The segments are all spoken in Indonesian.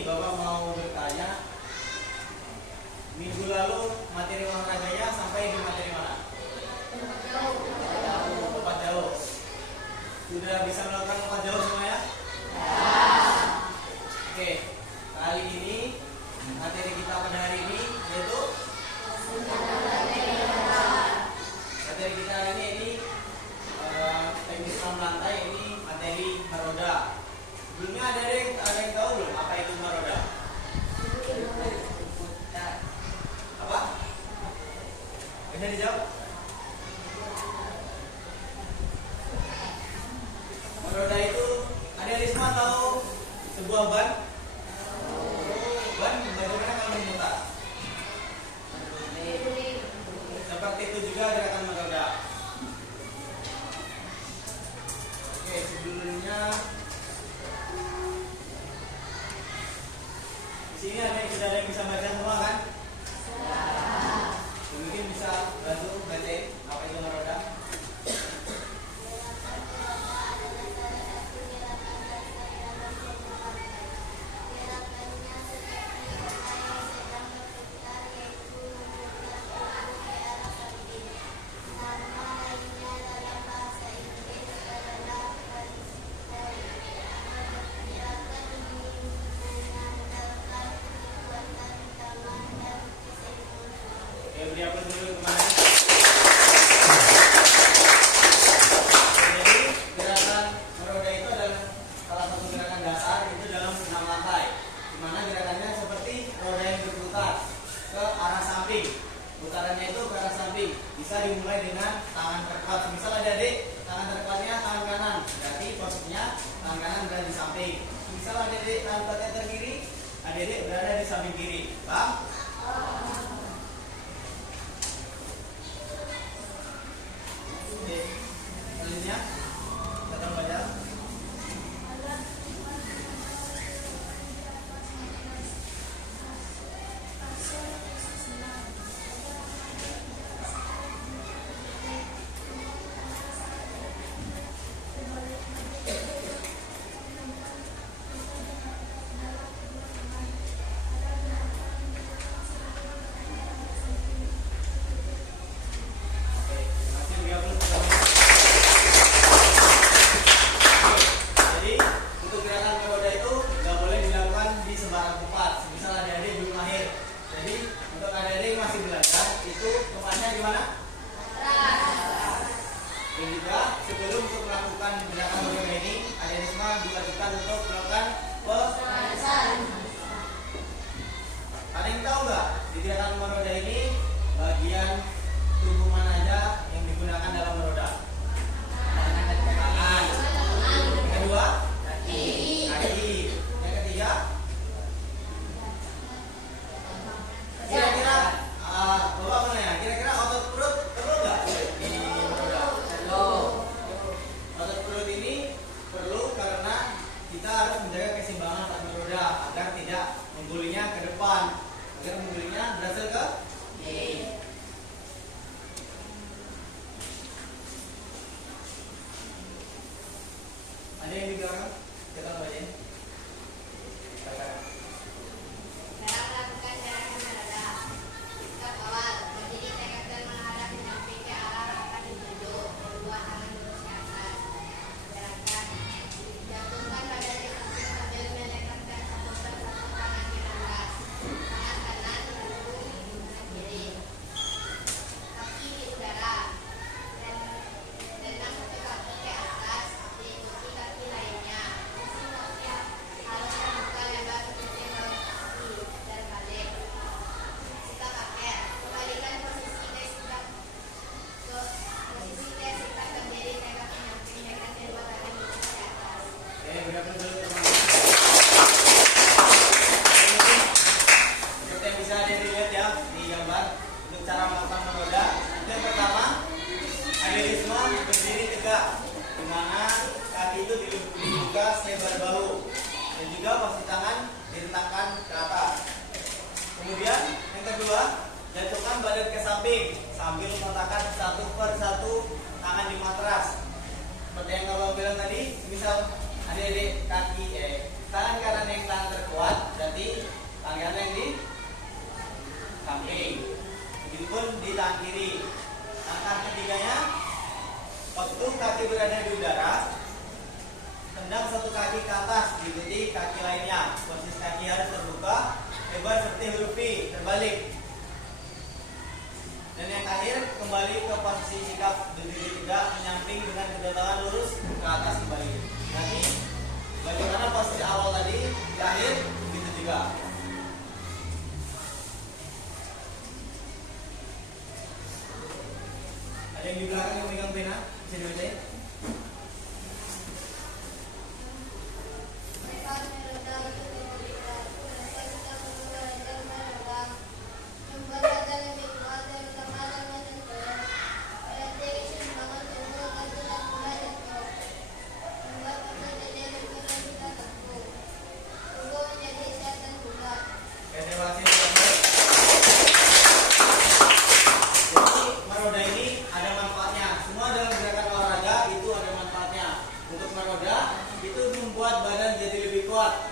ini Bapak mau bertanya, minggu lalu materi olahraganya sampai di materi mana? Lompat jauh. Sudah bisa melakukan lompat jauh semua ya? Oke, kali ini materi kita pada hari ini yaitu materi kita hari ini teknik senam lantai, ini materi meroda. Sebelumnya ada yang tahu belum apa itu meroda? Apa? Bisa dijawab? Meroda itu ada Risma tahu sebuah ban? Ban bagaimana kalau memutar? Seperti itu juga gerakan meroda. Oke, sebelumnya di sini sudah ada yang bisa baca semua kan? Mungkin bisa bantu bacain apa itu meroda? Beri apa dulu kemana? Jadi gerakan meroda itu adalah salah satu gerakan dasar itu dalam senam lantai, di mana gerakannya seperti roda yang berputar ke arah samping. Putarannya itu ke arah samping. Bisa dimulai dengan tangan terkuat. Misal adik-adik tangan terkuatnya tangan kanan, berarti posisinya tangan kanan berada di samping. Misal adik-adik tangan terkuatnya terkiri, adik-adik berada di samping kiri. Paham? Selanjutnya kita baca. Sebelum untuk melakukan gerakan meroda ini, ada Risma diwajibkan untuk melakukan pemanasan. Ada yang tahu nggak di gerakan meroda ini bagian tubuh mana aja yang digunakan dalam meroda? Tangan. Yang kedua, kaki. Yang ketiga, kira-kira Bapak mana ya? Kira-kira otot perut perlu nggak di meroda? Otot perut ini perlu karena kita harus menjaga keseimbangan saat meroda agar tidak menggulingnya ke depan, agar menggulingnya berhasil ke ada yang di belakang? Kita bacain. berbalik. Dan yang terakhir, kembali ke posisi sikap berdiri tegak menyamping dengan kedua tangan lurus ke atas kembali. Nanti bagaimana posisi awal tadi, di akhir begitu juga. Ada yang di belakang yang megang pena, bisa dibacain?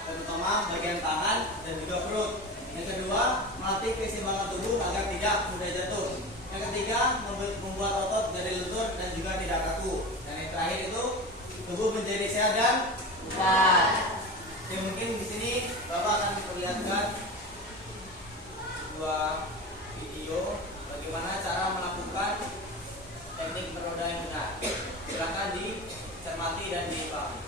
Terutama bagian tangan dan juga perut. Yang kedua, melatih keseimbangan tubuh agar tidak mudah jatuh. Yang ketiga, membuat otot jadi lentur dan juga tidak kaku. Dan yang terakhir itu tubuh menjadi sehat dan kuat. Jadi mungkin di sini Bapak akan memperlihatkan dua video bagaimana cara melakukan teknik beroda yang benar. Silakan dicermati dan dipahami.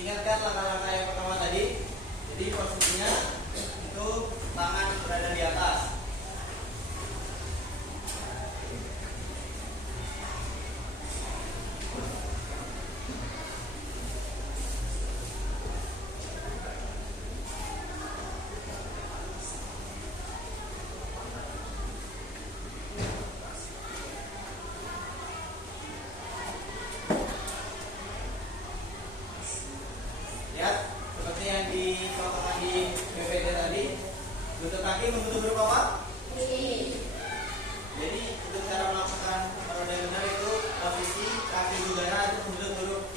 Ingatkan langkah-langkah yang pertama tadi. Jadi posisinya itu tangan berada di atas. Lihat, seperti yang dicontohkan di PPT tadi, lutut kaki membentuk huruf apa? Jadi untuk cara melakukan roda yang benar itu posisi kaki udara itu membentuk huruf V.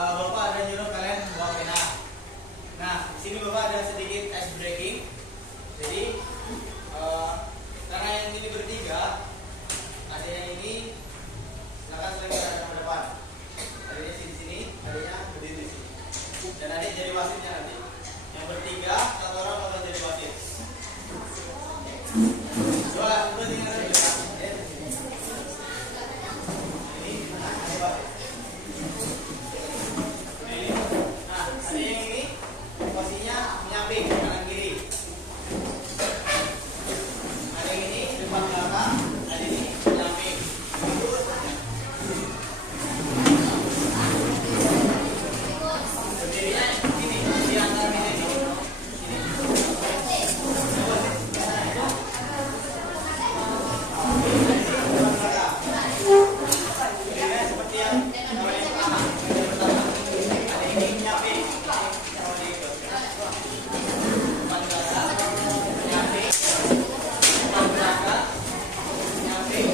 Bapak ada nyuruh kalian bawa pena. Nah, di sini Bapak ada sedikit ice breaking. Jadi karena yang ini bertiga, adanya ini silakan selengkapkan ke depan. Adanya di sini, adanya berdiri di sini. Dan adik jadi wasitnya nanti. Yang bertiga, satu orang bakal jadi wasit. Dua tinggal di belakang. Ini adik wasit. Ada yang ini posisinya menyamping kanan kiri. Ada yang ini depan belakang, ada ini menyamping. Yang pertama, ada ini nyamping. Umpan belakang, nyamping. Umpan belakang, nyamping.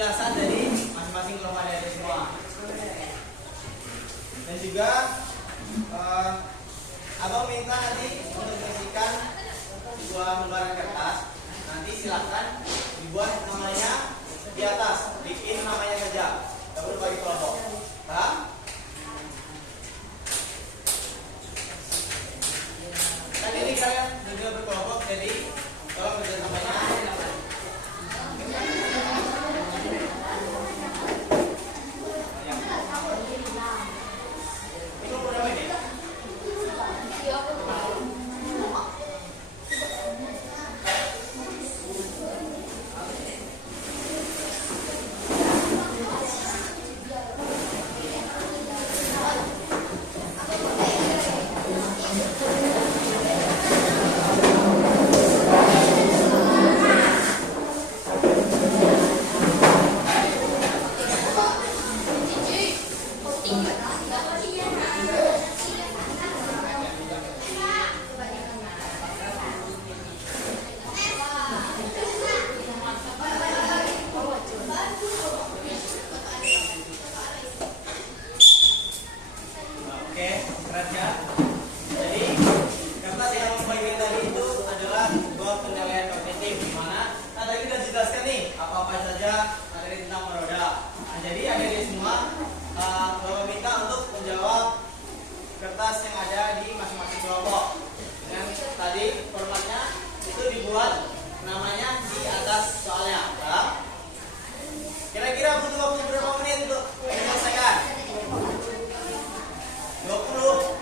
penjelasan dari masing-masing kelompok dari semua. Dan juga abang minta nanti untuk mengisikan dua lembaran kertas. Nanti silakan dibuat namanya di atas, bikin namanya saja. Tidak perlu bagi kelompok. Paham? Kan ini kalian juga berkelompok, jadi tolong kerjasamanya. tadi sudah dijelaskan nih apa-apa saja materi tentang meroda. Nah, jadi adik-adik semua, Bapak minta untuk menjawab kertas yang ada di masing-masing kelompok. Yang tadi formatnya itu dibuat namanya di atas soalnya. Ya. Kira-kira butuh waktu berapa menit untuk menyelesaikan? 20.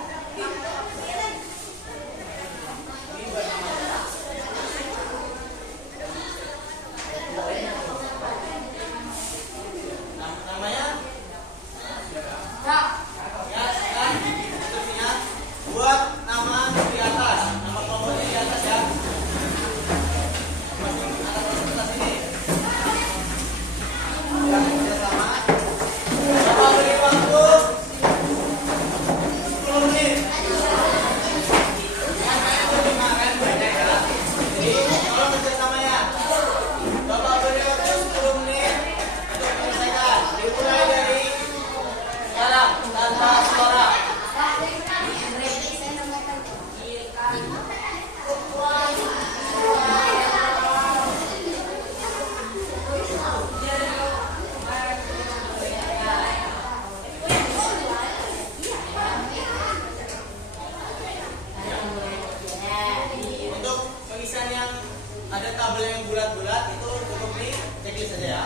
Ada kabel yang bulat-bulat itu cukup di checklist saja ya.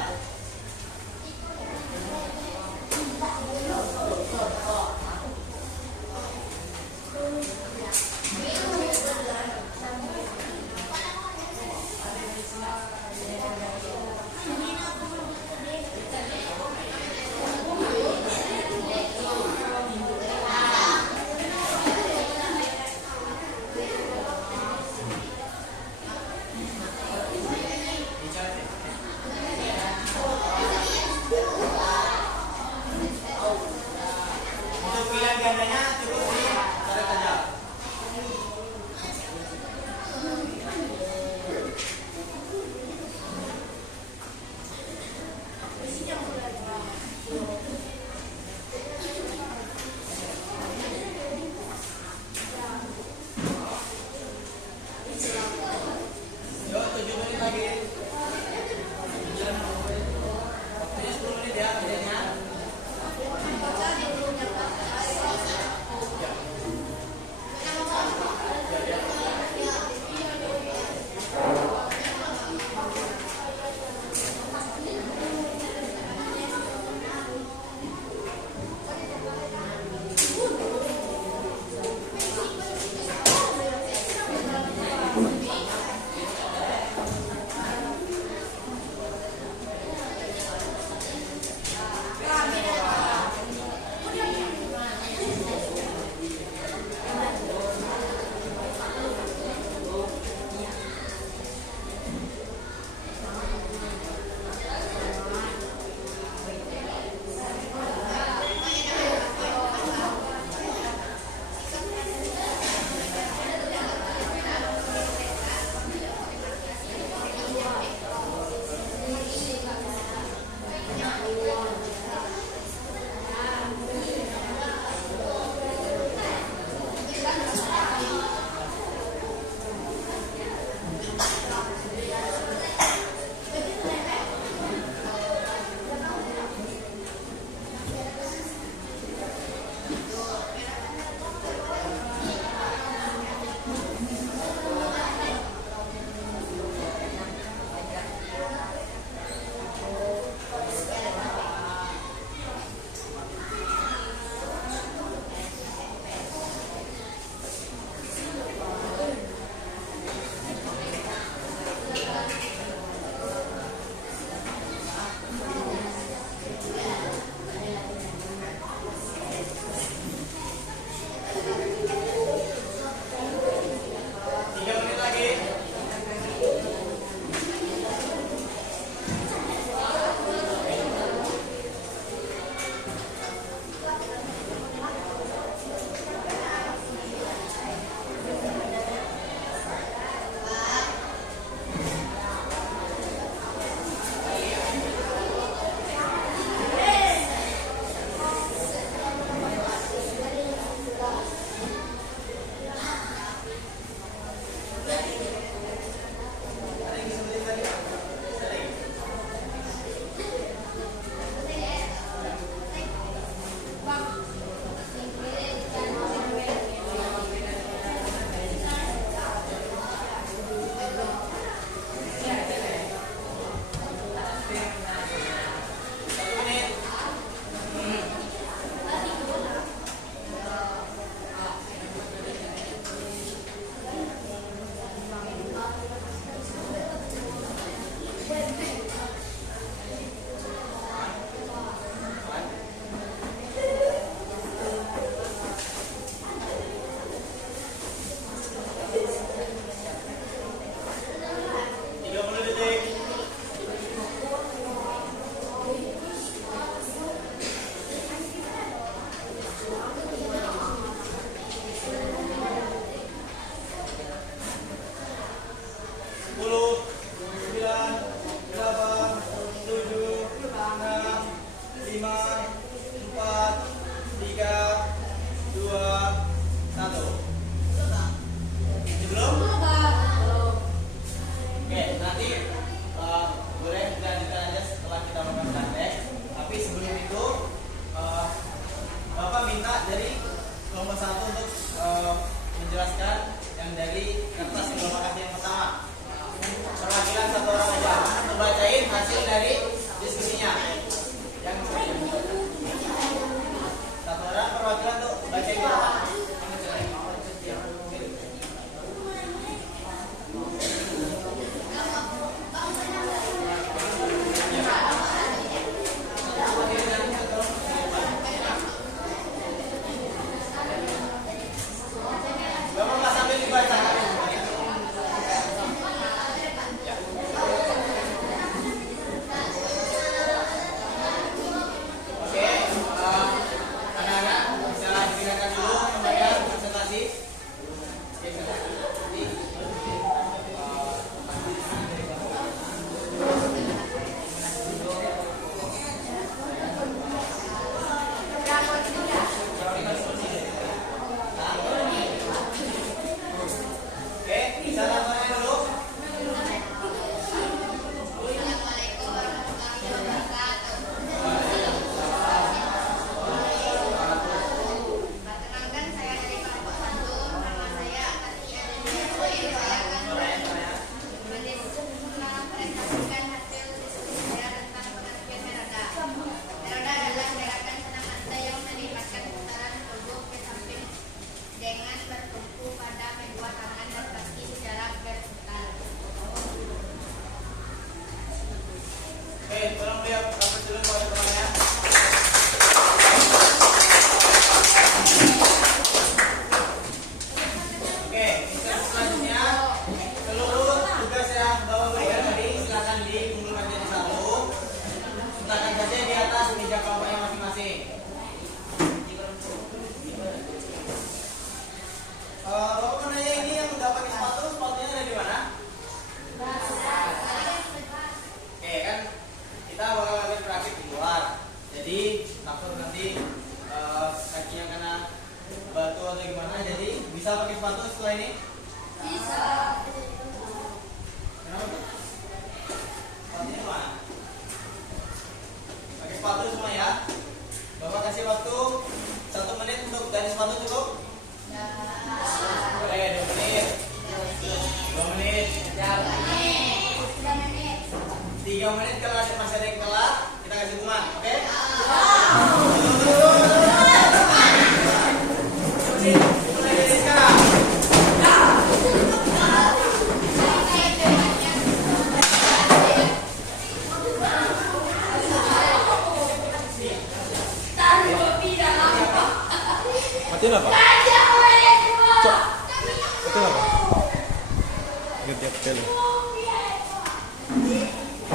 hasil dari diskusinya. Yang satu orang perwakilan tuh baca itu apa? Bapak sambil dibaca. Oke, anak-anak bisa digunakan dulu membayar presentasi. Oke, Oke, bisa laporan dulu. Perkenalkan, saya dari Kelompok 1. Nama saya Katia Daniela. Saya akan mempresentasikan hasil diskusi saya tentang pengertian meroda. Meroda adalah gerakan senam anda yang melibatkan putaran tubuh ke samping dengan bertumpu pada kedua tangan dan kaki secara vertikal. Oke, tolong lihat kamu dulu kepada temannya. Oke, selanjutnya seluruh tugas yang Bapak berikan tadi silakan dikumpulkan jadi satu. Letakkan saja di atas meja kelompoknya masing-masing. Bapak mau nanya ini yang udah pakai sepatu, sepatunya ada di mana? Oke, kan kita bakal latihan praktik di luar. Jadi takut nanti kakinya kena batu atau gimana. Jadi bisa pakai sepatu setelah ini? Bisa. Kenapa? Sepatunya mana? Pakai sepatu semua ya. Bapak kasih waktu 1 menit untuk ganti sepatu cukup? Boleh 2 menit. 2 menit. 3 menit kalau masih ada yang telat kita kasih hukuman, oke?